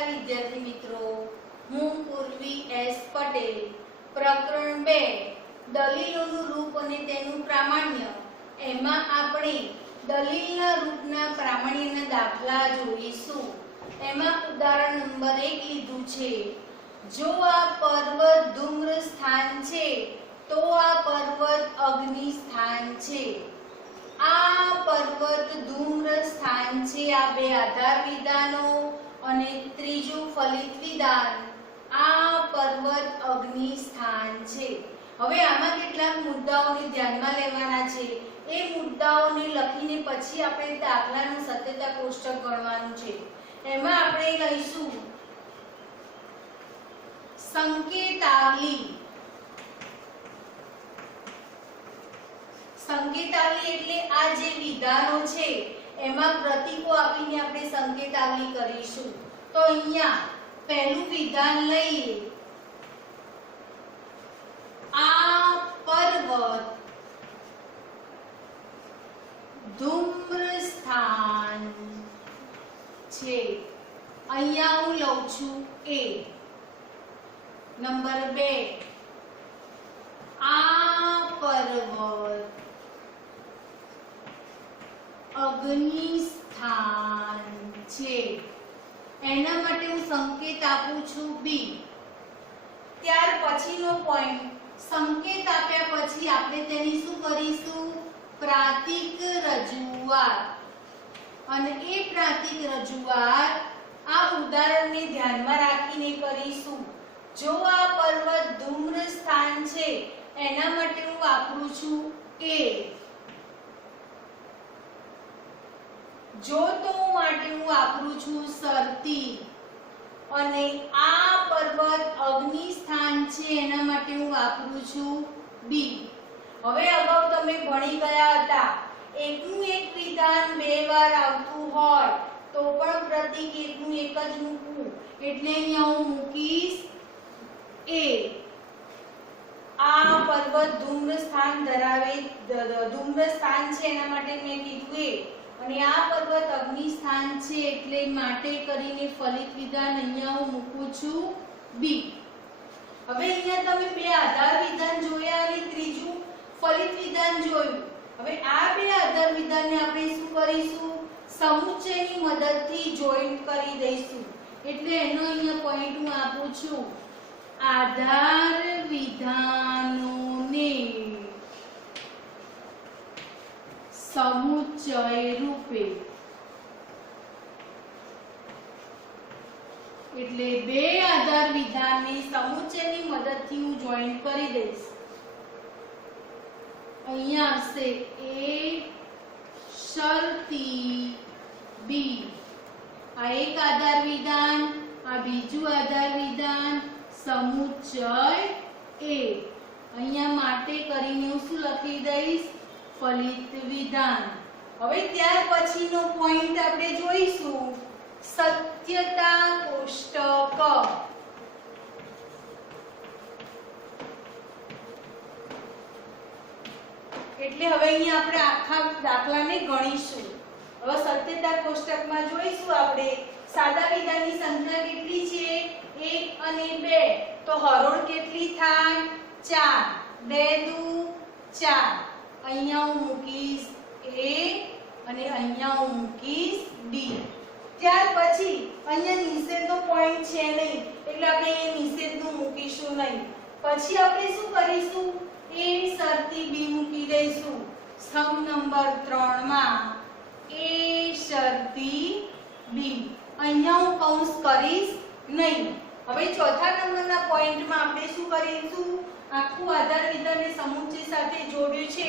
નમસ્કાર વિદ્યાર્થી મિત્રો, હું પૂર્વી એસ પટેલ. પ્રકરણ 2 દલીલોનું રૂપ અને તેનું પ્રામાણ્ય. એમાં આપણે દલીલના રૂપના પ્રામાણ્યના દાખલા જોઈશું. એમાં ઉદાહરણ નંબર 1 લીધું છે. જો આ પર્વત ધૂમ્ર સ્થાન છે તો આ પર્વત અગ્નિ સ્થાન છે. આ પર્વત ધૂમ્ર સ્થાન છે. આ બે આધાર વિધાનો અને ત્રીજું ફલિત વિધાન. આ પર્વત અગ્નિ સ્થાન છે. હવે આમાં કેટલાક મુદ્દાઓને ધ્યાનમાં લેવાના છે. એ મુદ્દાઓને લખીને પછી આપણે દાખલાનું સત્યતા કોષ્ટક ગણવાનું છે. એમાં આપણે લઈશું સંકેતાવલી. સંકેતાવલી એટલે આ જે વિધાનો છે એમાં પ્રતીકો આપીને આપણે સંકેતાવલી કરીશું. તો અહીંયા પહેલું વિધાન લઈએ. આ પર્વત ધૂમ્ર સ્થાન છે. અહીંયા હું લઉં છું A. નંબર 2, આ પર્વત અગ્નિ સ્થાન છે. એના માટે હું સંકેત આપું છું B. ત્યાર પછીનો પોઈન્ટ, સંકેત આપ્યા પછી આપણે તેની શું કરીશું? પ્રાતિક રજૂઆત. અને એ પ્રાતિક રજૂઆત આ ઉદાહરણને ધ્યાનમાં રાખીને કરીશું. જો આ પર્વત ધૂમ્ર સ્થાન છે એના માટે હું વાપરું છું A. જો તો માટે હું વાપરું છું શરતી. અને આ પર્વત અગ્નિ સ્થાન છે એના માટે હું વાપરું છું B. હવે અગાઉ તમે ભણી ગયા હતા, એકનું એક વિધાન બે વાર આવતું હોય તો પણ પ્રતીક એકનું એક જ મૂકવું. એટલે અહીંયા હું મૂકીશ A. આ પર્વત ધૂમ્ર સ્થાન ધરાવે, ધૂમ્ર સ્થાન છે એના માટે મેં કીધું A. અને આ પર્વત અગ્નિ સ્થાન છે એટલે માટે કરીને ફલિત વિધાન અહીંયા હું મૂકું છું B. હવે અહીંયા તમે બે આધાર વિધાન જોયા અને ત્રીજું ફલિત વિધાન જોયું. હવે આ બે આધાર વિધાનને આપણે શું કરીશું? સમુચ્ચયની મદદથી જોઈન્ટ કરી દઈશું. એટલે એનો અહીંયા પોઈન્ટ હું આપું છું આધાર વિધાનોને સમુચ્ચય રૂપે. એટલે બે આધાર વિધાનને સમુચ્ચયની મદદથી હું જોઈન્ટ કરી દઈશ. અહીંયા આવશે A શરતી B. આ એક આધાર વિધાન, આ બીજું આધાર વિધાન, સમુચ્ચય A. અહીંયા માટે કરીને હું શું લખી દઈશ? ફલિત વિધાન. હવે ત્યાર પછીનો પોઈન્ટ આપણે જોઈશું સત્યતા કોષ્ટક. એટલે હવે અહીંયા આપણે આખા દાખલાને ગણીશું. હવે સત્યતા કોષ્ટકમાં જોઈશું આપણે સાદા વિધાનની સંખ્યા કેટલી છે? 1 અને 2. તો હરોળ કેટલી થાય? 4. 2 દુ 4. અહીંયા હું મૂકીશ A અને અહીંયા હું મૂકીશ B. ત્યાર પછી અહીંયા નિષેધનો પોઈન્ટ છે નહીં એટલે આપણે એ નિષેધનું મૂકીશું નહીં. પછી આપણે શું કરીશું? A શરતી B મૂકી દઈશું. સ્તંભ નંબર 3 માં A શરતી B. અહીંયા હું કૌંસ કરીશ નહીં. હવે ચોથા નંબરના પોઈન્ટમાં આપણે શું કરીશું? આખું આધાર વિધાનને સમુચ્ચય સાથે જોડ્યું છે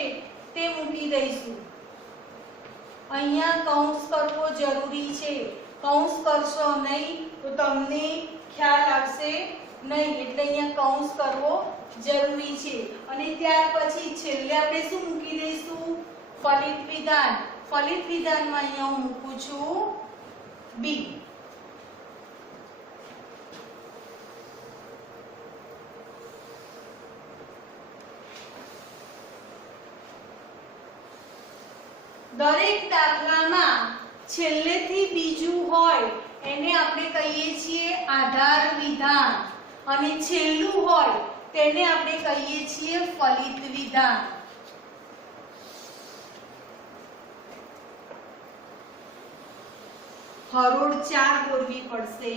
તે મૂકી દઈશું. અહીંયા કૌંસ કરવો જરૂરી છે. કૌંસ કરશો નહીં તો તમને ખ્યાલ આવશે નહીં. એટલે અહીંયા કૌંસ કરવો જરૂરી છે. અને ત્યાર પછી છેલ્લે આપણે શું મૂકી દઈશું? ફલિત વિધાન. ફલિત વિધાનમાં અહીંયા હું મૂકું છું B. દરેક દાખલામાં છેલ્લેથી બીજું હોય એને આપણે કહીએ છીએ આધાર વિધાન અને છેલ્લું હોય તેને આપણે કહીએ છીએ ફલિત વિધાન. હરોળ 4 દોરવી પડશે.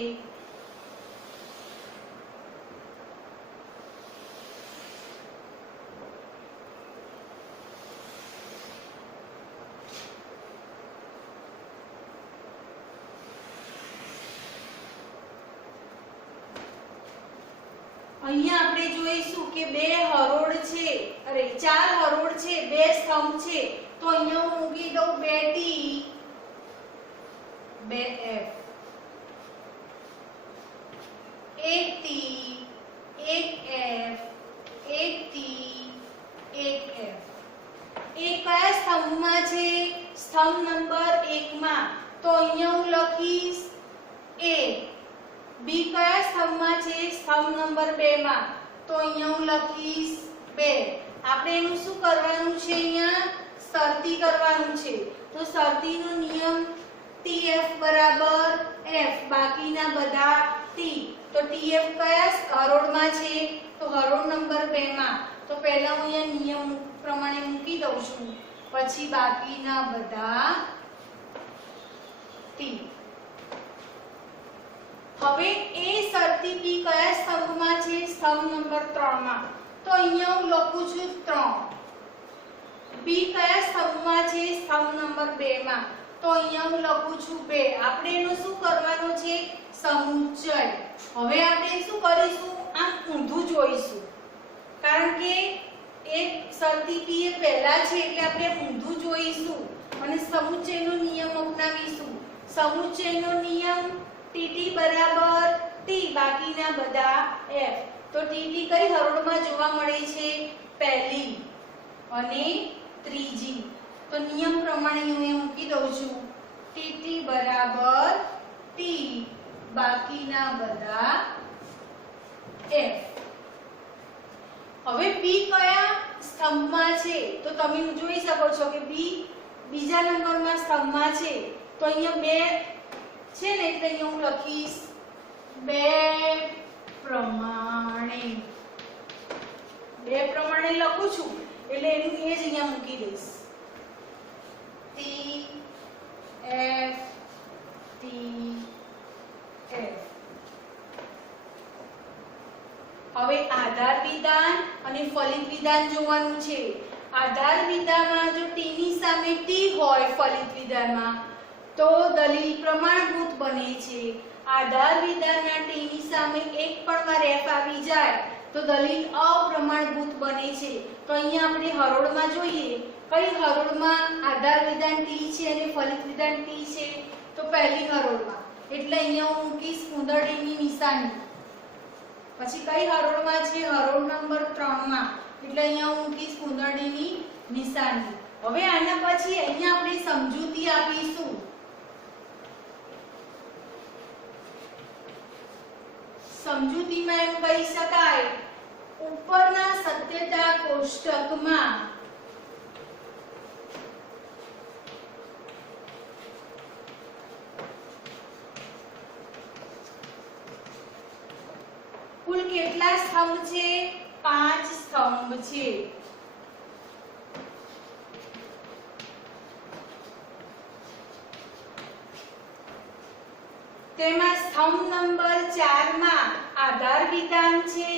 અહીંયા આપણે જોઈશું કે બે હરોળ છે, અરે 4 હરોળ છે, બે સ્તંભ છે, તો અહીંયા હું મૂકી દઉં 2T 2F, 1T 1F 1T 1F. એ કયા સ્તંભમાં છે? સ્તંભ નંબર 1 માં, તો અહીંયા હું લખીશ A. B કયા સ્તંભમાં છે? સ્તંભ નંબર 2 માં, તો અહીંયા હું લખીશ 2. આપણે એનું શું કરવાનું છે? અહીંયા શરતી કરવાનું છે. તો શરતીનો નિયમ TF બરાબર F, બાકીના બધા T. તો TF કયા હરોળમાં છે? તો હરોળ નંબર 2 માં. તો પહેલા હું અહીંયા નિયમ પ્રમાણે મૂકી દઉં છું, પછી બાકીના બધા T. હવે એ શરતી P કયા સ્તંભમાં છે? સ્તંભ નંબર 3 માં. તો અહીંયા હું લખું છું 3. B કયા સ્તંભમાં છે? સ્તંભ નંબર 2 માં. તો અહીંયા હું લખું છું 2. આપણે એનું શું કરવાનું છે? સમુચ્ચય. હવે આપણે શું કરીશું? આમ ઊંધું જોઈશું, કારણ કે એક શરતી P એ પહેલા છે એટલે આપણે ઊંધું જોઈશું અને સમુચ્ચયનો નિયમ અપનાવીશું. સમુચ્ચયનો નિયમ TT બરાબર T, બાકીના બધા F. તો TT કઈ હરોળમાં જોવા મળે છે? પહેલી અને ત્રીજી. તો નિયમ પ્રમાણે હું એ મૂકી દઉં છું, TT બરાબર T, બાકીના બધા F. હવે B કયા સ્તંભમાં છે? તો તમે જોઈ શકો છો કે B બીજા નંબરમાં સ્તંભમાં છે. તો અહીંયા 2 છે ને, એટલે અહીંયા હું લખીશ 2 પ્રમાણે. 2 પ્રમાણે લખું છું એટલે એનું એ જ અહીંયા મૂકી દઈશ. T F T F. હવે આધાર વિધાન અને ફલિત વિધાન જોવાનું છે. આધાર વિધાનમાં જો T ની સામે T હોય ફલિત વિધાનમાં, તો દલીલ પ્રમાણભૂત બને છે. આધાર વિધાનના T ની સામે એક પણ વાર F આવી જાય તો દલીલ અપ્રમાણભૂત બને છે. તો અહીંયા આપણે હરોળમાં જોઈએ, કઈ હરોળમાં આધાર વિધાન T છે અને ફલિત વિધાન T છે? તો પહેલી હરોળમાં, એટલે અહીંયા હું મૂકીશ કુંદળીની નિશાની. પછી કઈ હરોળમાં છે? હરોળ નંબર 3 માં, એટલે અહીંયા હું મૂકીશ કુંદળીની નિશાની. હવે આના પછી અહીંયા આપણે સમજૂતી આપીશું. સમજૂતીમાં એમ કહી શકાય, ઉપરના સત્યતા કોષ્ટકમાં કુલ કેટલા સ્તંભ છે? 5 સ્તંભ છે. તેમાં સ્તંભ નંબર 4 માં આધાર વિધાન છે.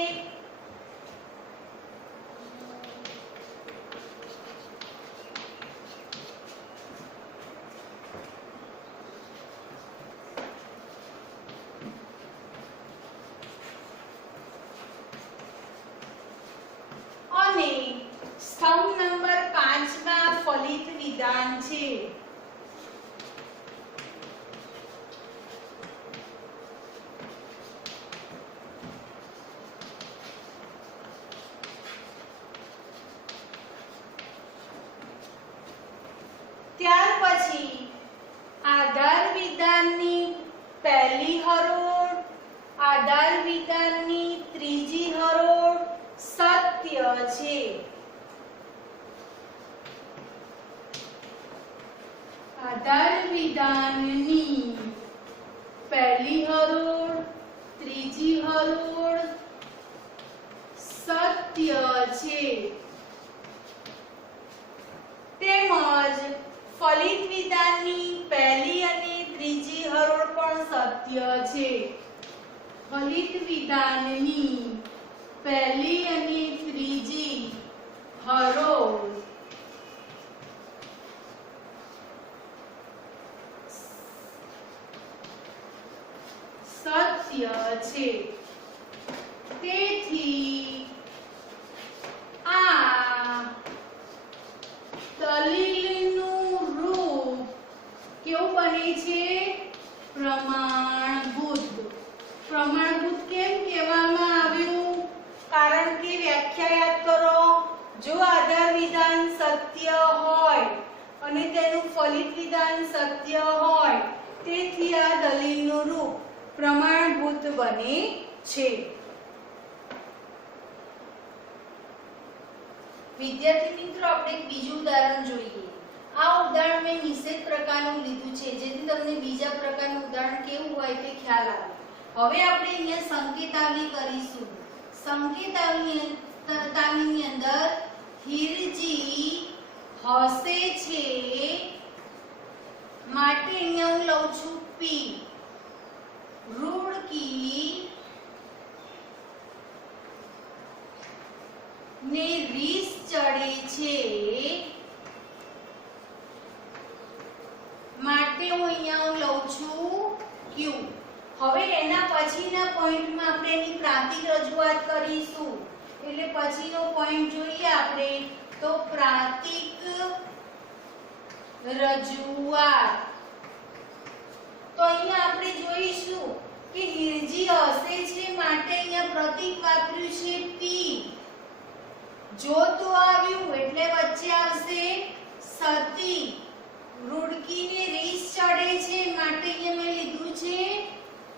અને સ્તંભ નંબર 5 માં ફલિત વિધાન છે. ત્યાર પછી આધાર વિધાનની પહેલી હરોળ, આધાર વિધાનની ત્રીજી હરોળ સત્ય છે. આધાર વિધાનની પહેલી હરોળ, ત્રીજી હરોળ સત્ય છે, તેમજ ફલિત વિધાનની પહેલી અને ત્રીજી હરોળ પણ સત્ય છે. ફલિત વિધાનની પહેલી અને ત્રીજી હરોળ સત્ય છે. તેથી આ દલીલનું રૂપ કેવું બને છે? પ્રમાણભૂત. પ્રમાણભૂત કેમ કહેવામાં આવ્યું? કારણ કે વ્યાખ્યા યાદ કરો. જો આધાર વિધાન સત્ય હોય અને તેનું ફલિત વિધાન સત્ય હોય, તેથી આ દલીલનું રૂપ પ્રમાણભૂત બને છે. વિદ્યાર્થી મિત્રો, આપણે એક બીજું ઉદાહરણ જોઈએ. આ ઉદાહરણ મેં નિષેધ પ્રકારનું લીધું છે, જેથી તમને બીજા પ્રકારનું ઉદાહરણ કેવું હોય તે ખ્યાલ આવે. હવે આપણે અહીંયા સંકેતાવલી કરીશું. સંકેતાવલીની અંદર હિરજી હસે છે માટે અહીંયા હું લઉં છું પી. રૂડકી ને રીસ ચડે છે માટે હું અહીંયા લઉં છું ક્યુ. હવે એના પછીના પોઈન્ટમાં આપણે એની પ્રાતિક રજૂઆત કરીશું. એટલે પછીનો પોઈન્ટ જોઈએ આપણે તો પ્રાતિક રજૂઆત. તો અહીંયા આપણે જોઈશું કે હિરજી હસે છે માટે અહીંયા પ્રતીક વાપર્યું છે પી. જો તો આવ્યું એટલે વચ્ચે આવશે સતી. રૂડકીને રીસ ચડે છે માટે અહીંયા મેં લીધું છે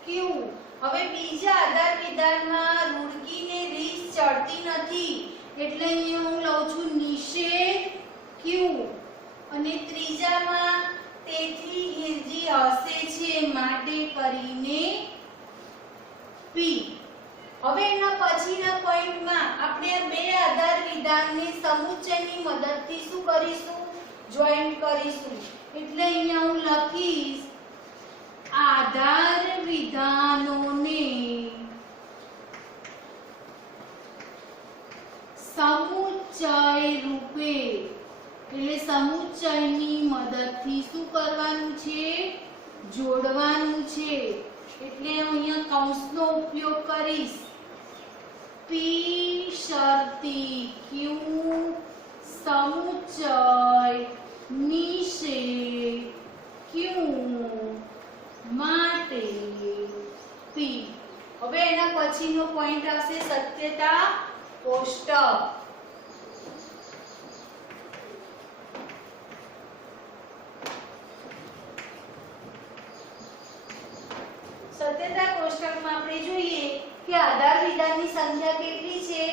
ક્યુ. હવે બીજા આધાર વિધાનમાં રૂડકીને રીસ ચડતી નથી એટલે અહીંયા હું લઉં છું નિષેધ ક્યુ. અને ત્રીજામાં તેથી હિરજી હસે છે માટે કરીને પી. હવે એના પછીના પોઈન્ટમાં આપણે આ બે આધાર વિધાનને સમુચ્ચયની મદદથી શું કરીશું? જોઈન્ટ કરીશું. એટલે અહીંયા હું લખીશ આધાર વિધાનોને સમુચ્ચય રૂપે. એટલે સમુચ્ચયની મદદથી શું કરવાનું છે? જોડવાનું છે. એટલે અહીંયા કૌંસનો ઉપયોગ કરીશ. પી શરતી ક્યુ સમુચ્ચય નિષેધ ક્યુ માટે પી. હવે એના પછીનો પોઈન્ટ આવશે સત્યતા કોષ્ટક. સત્યતા કોષ્ટકમાં આપણે જોઈએ કે આધાર વિધાનની સંખ્યા કેટલી છે?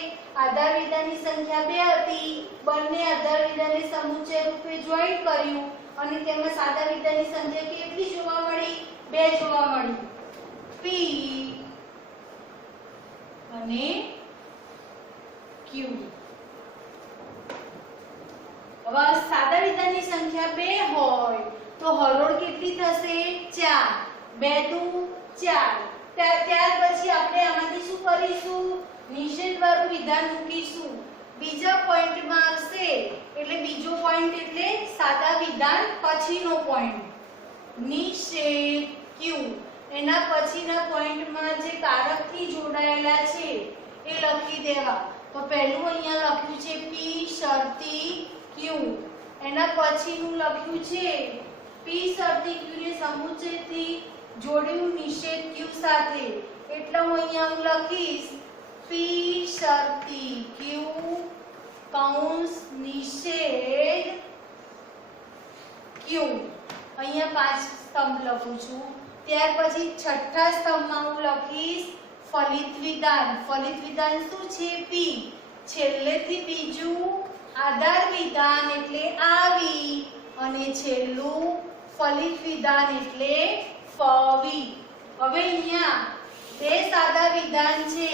આધાર વિધાનની સંખ્યા 2 હતી. બંને આધાર વિધાનને સમુચ્ચય રૂપે જોઈન્ટ કર્યું અને તેમાં સાદા વિધાનની સંખ્યા કેટલી જોવા મળી? 2 જોવા મળી. p અને q. હવે સાદા વિધાનની સંખ્યા 2 હોય તો હરોળ કેટલી થશે? 4. 2 × 4. ત્યાર પછી આપણે આમાંથી શું કરીશું? નિષેધ વાળું વિધાન મૂકીશું. બીજા પોઈન્ટમાં આવશે એટલે બીજો પોઈન્ટ એટલે સાદા વિધાન પછીનો પોઈન્ટ નિષેધ ક્યુ. એના પછીના પોઈન્ટમાં જે કારકથી જોડાયેલા છે એ લખી દેવા. તો પહેલું અહીંયા લખ્યું છે પી શરતી ક્યુ. એના પછીનું લખ્યું છે પી શરતી ક્યુ ને સમુચ્ચયથી જોડ્યું નિષેધ ક્યુ સાથે. એટલે હું અહીંયા લખીશ પી શરતી ક્યુ કૌંસ નિષેધ ક્યુ. અહીંયા 5 સ્તંભ લખું છું. ત્યાર પછી છઠ્ઠા સ્તંભમાં હું લખીશ ફલિત વિધાન. ફલિત વિધાન શું છે? પી. છેલ્લેથી બીજું આધાર વિધાન એટલે આવી અને છેલ્લું ફલિત વિધાન એટલે ફવી. હવે અહીંયા બે સાદા વિધાન છે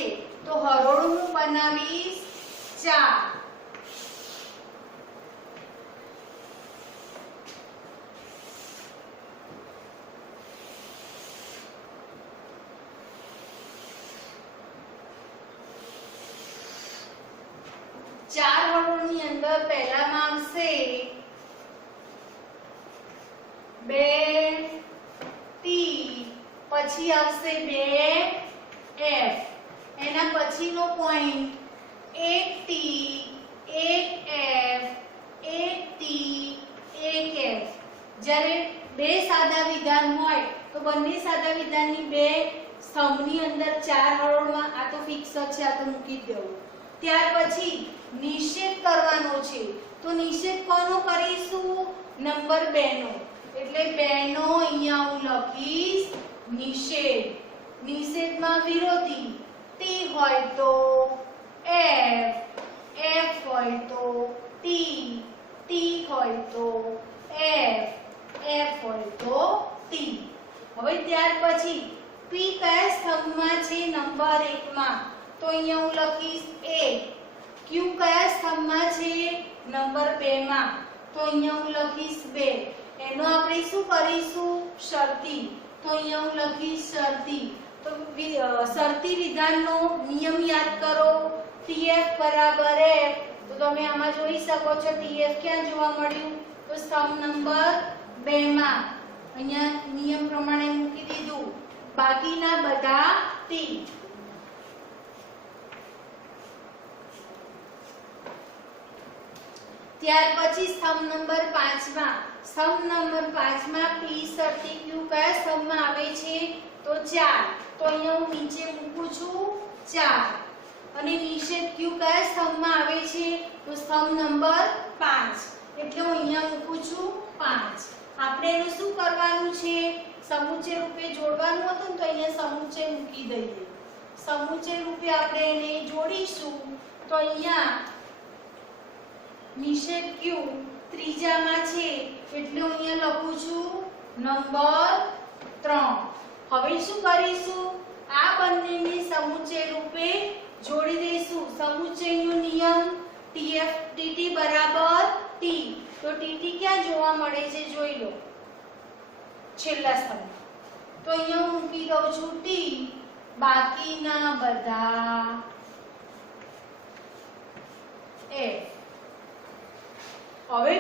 તો હરોળ હું બનાવીશ 4. ચાર હરોળની અંદર પહેલામાં આવશે 2t, પછી આવશે 2f, એના પછીનો point 1t 1f 1t 1f. જ્યારે બે સાદા વિધાન હોય તો બંને સાદા વિધાનની બે સ્તંભની અંદર ચાર હરોળમાં આ તો ફિક્સ જ છે, આ તો મૂકી જ દેવું. ત્યાર પછી નિષેધ કરવાનો છે તો નિષેધ કોનો કરીશું? નંબર 2 નો. એટલે 2 નો અહીંયા હું લખીશ નિષેધ. નિષેધમાં વિરોધી t હોય તો f, f હોય તો t, t હોય તો f, f હોય તો t. હવે ત્યાર પછી p કયા સ્તંભમાં છે? નંબર 1 માં. તો અહીંયા હું લખીશ 1. q કયા સ્તંભમાં છે? નંબર 2 માં. તો અહીંયા હું લખીશ 2. એનો આપણે શું કરીશું? શરતી. તો અહીંયા હું લખીશ શરતી. તો શરતી વિધાનનો નિયમ યાદ કરો. tf બરાબર f. તો તમે આમાં જોઈ શકો છો tf ક્યાં જોવા મળ્યું? તો સ્તંભ નંબર 2 માં. અહીંયા નિયમ પ્રમાણે મૂકી દીધું. બાકીના બધા t. ત્યાર પછી સ્તંભ નંબર 5 માં. સ્તંભ નંબર 5 માં p શરતી q કયા સ્તંભમાં આવે છે? તો 4. તો અહીંયા હું નીચે મૂકું છું 4. અને નિષેધ q કયા સ્તંભમાં આવે છે? તો સ્તંભ નંબર 5. એટલે હું અહીંયા મૂકું છું 5. આપણે એનું શું કરવાનું છે? સમુચ્ચય રૂપે જોડવાનું હતું તો અહીંયા સમુચ્ચય મૂકી દઈએ. સમુચ્ચય રૂપે આપણે એને જોડીશું તો અહીંયા નિષેધ q ત્રીજામાં છે એટલે હું અહીંયા લખું છું નંબર 3. હવે શું કરીશું? આ બંનેને સમુચ્ચય રૂપે જોડી દઈશું. સમુચ્ચયનો નિયમ tf tt બરાબર t. તો tt ક્યાં જોવા મળે છે? જોઈ લો છેલ્લા સ્તંભ. તો અહીંયા હું મૂકી દઉં છું t. બાકીના બધા f. હવે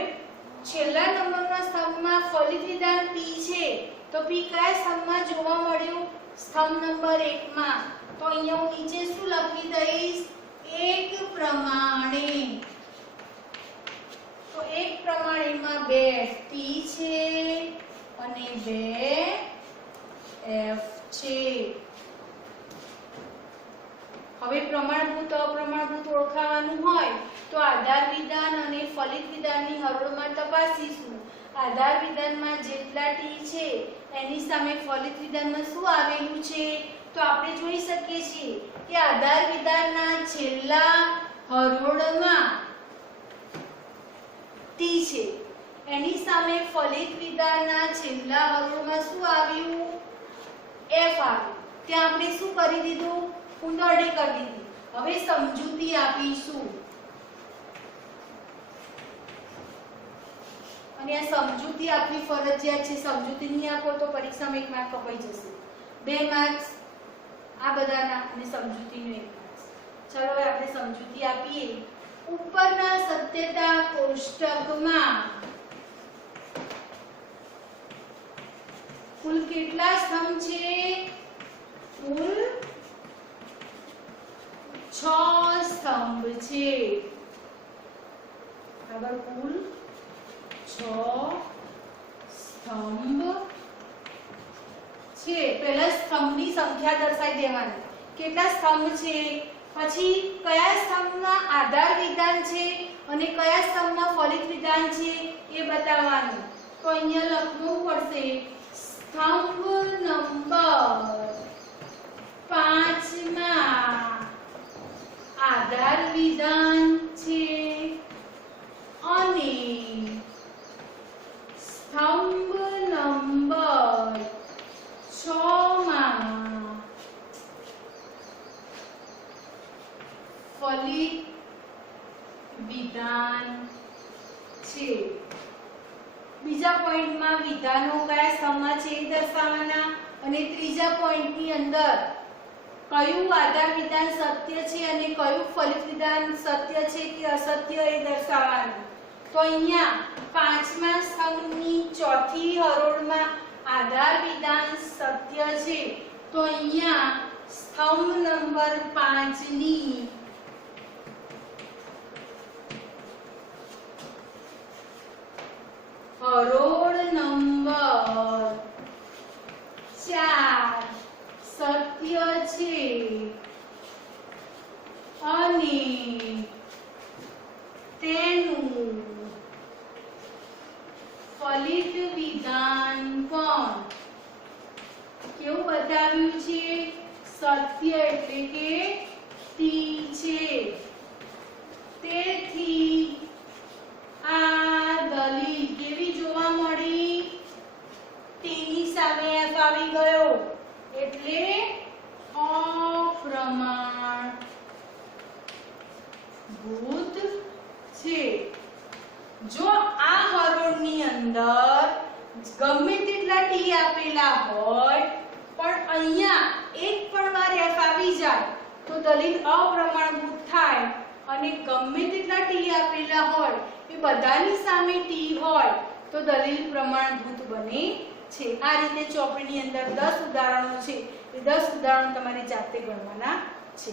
છેલ્લા નંબરના સ્તંભમાં ફલિત વિધાન p છે તો p કયા સ્તંભમાં જોવા મળ્યું? સ્તંભ નંબર 1 માં. તો અહીંયા હું નીચે શું લખી દઈશ? એક પ્રમાણે. તો એક પ્રમાણેમાં 2t છે અને 2f છે. હવે પ્રમાણભૂત અપ્રમાણભૂત ઓળખાવાનું હોય તો આધાર વિધાન અને ફલિત વિધાનની હરોળમાં તપાસીશું. આધાર વિધાનમાં જેટલા t છે એની સામે ફલિત વિધાનમાં શું આવેલું છે? તો આપણે જોઈ શકીએ છીએ કે આધાર વિધાનના છેલ્લા હરોળમાં t છે, એની સામે ફલિત વિધાનના છેલ્લા હરોળમાં શું આવ્યું? f આવ્યું. ત્યાં આપણે શું કરી દીધું? ઉંદરડી કરી દીધી. હવે સમજૂતી આપીશું અને આ સમજૂતી આપવી ફરજિયાત છે. સમજૂતી નહીં આપો તો પરીક્ષામાં 1 માર્ક કપાઈ જશે. 2 માર્ક્સ આ બધાના અને સમજૂતીનો 1 માર્ક્સ. ચલો હવે આપણે સમજૂતી આપીએ. ઉપરના સત્યતા કોષ્ટકમાં કુલ કેટલા સ્તંભ છે? કુલ 6 સ્તંભ છે. બરાબર, કુલ 6 સ્તંભ છે. પહેલા સ્તંભની સંખ્યા દર્શાવી દેવાની. કેટલા સ્તંભ છે? પછી કયા સ્તંભના આધાર વિધાન છે અને કયા સ્તંભના ફલિત વિધાન છે એ બતાવવાનું. તો અહીંયા લખવું પડશે સ્તંભ નંબર 5 માં આધાર વિધાન છે અને સ્તંભ નંબર 6 માં ફલિત વિધાન છે। બીજા પોઈન્ટમાં વિધાનો કયા સ્તંભમાં છે એ દર્શાવવાના અને ત્રીજા પોઈન્ટની અંદર કયું આધાર વિધાન સત્ય છે અને કયું ફલિત વિધાન સત્ય છે કે અસત્ય એ દર્શાવવાનું। તો અહીંયા પાંચમા સ્તંભની ચોથી હરોળમાં આધાર વિધાન સત્ય છે। તો અહીંયા સ્તંભ નંબર 5 ની હરોળ નંબર 4 સત્ય છે અને તેનું ફલિત વિધાન પણ કેવું બતાવ્યું છે? સત્ય એટલે કે ટી છે। તેથી આ દલીલ કેવી જોવા મળી? ટીની સામે એફ આવી ગયો એટલે અપ્રમાણભૂત છે। જો આ હરોળની અંદર ગમે તેટલા ટી આપેલા હોય પણ અહીંયા એક પણ વાર એફ આવી જાય તો દલીલ અપ્રમાણભૂત થાય અને ગમે તેટલા ટી આપેલા હોય એ બધાની સામે ટી હોય તો દલીલ પ્રમાણભૂત બને છે। આ રીતે ચોપડીની અંદર 10 ઉદાહરણો છે એ 10 ઉદાહરણો તમારે જાતે ગણવાના છે।